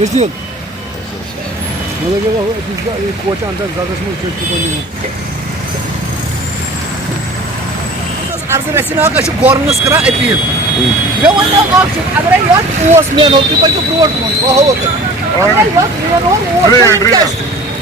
Mesut. Bana göre biz koçan da zadasımız kötü konuyor. Arzı resine arkadaşı gorunuz kıra edeyim. Ve ondan akşam agar yat uwas men oldu peki broad mon. Oha oldu. Agar yat men oldu.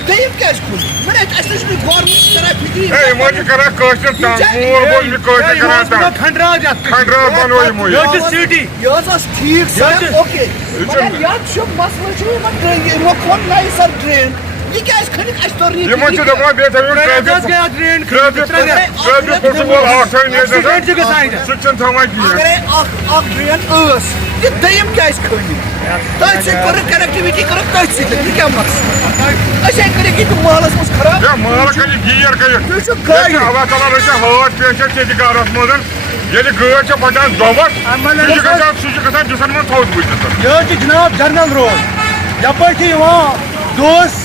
Deyim kaç kun. Bana açmış bir gorunuz kıra edeyim. Hey maçı kara koştur tam. Bol bir koştur kara tam. Khandra jattı. Khandra banoy mu. Yo city. Yazas ठीक sir okay मगर याद şu masla şu bak bu konlay sar drain. ये क्या इस खनिक story ये मुझे तो बहुत बेहतर है ट्रैफिक गया ट्रेन ट्रैफिक प्रोटोकॉल आठ है एक्सीडेंट जगह साइड शिक्षण थमा की अगर ak drain ös ये दयम क्या इस खनिक तच से कर कनेक्टिविटी कर तच से ये क्या मकसद ऐसे करे कि तुम मालस मुझ खराब या माल का गियर का ये जो गाय हवा चला रहा है हवा पेशेंट के दिगारत मदन ये गाय से पचास दोबक ये का सुजु का जिसन में थोड़ बुझ ये कि जनाब जर्नल रोड यपर की वहां दोस्त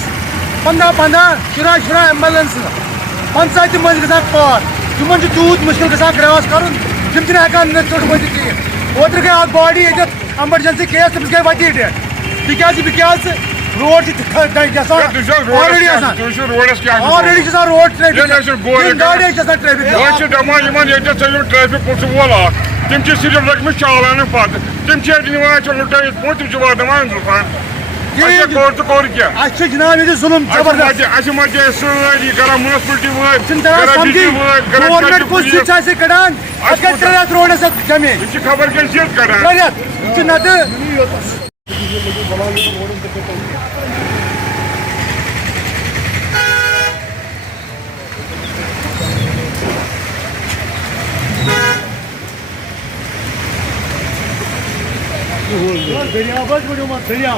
15 शुरा एम्बुलेंस पंचायत मज गसान पार तुमन तूत मुश्किल गसान क्रॉस कर तुम हेकान नोट वत कहें ओतर गई अ बॉडी ये एमरजेंसी केस तमिस गई वती डेट तिकाज road already road traffic traffic police वोल तम सिर्फ लगे चालान पत तम लुटाई पो तम वातान जुफान कोर क्या जनाब ये जुल्म जबरदस्त सारी कर म्यूनसिपलिटी गवर्नमेंट कुछ कड़ान रोड जमीन खबर क्या कड़ान नत दरिया बस दरिया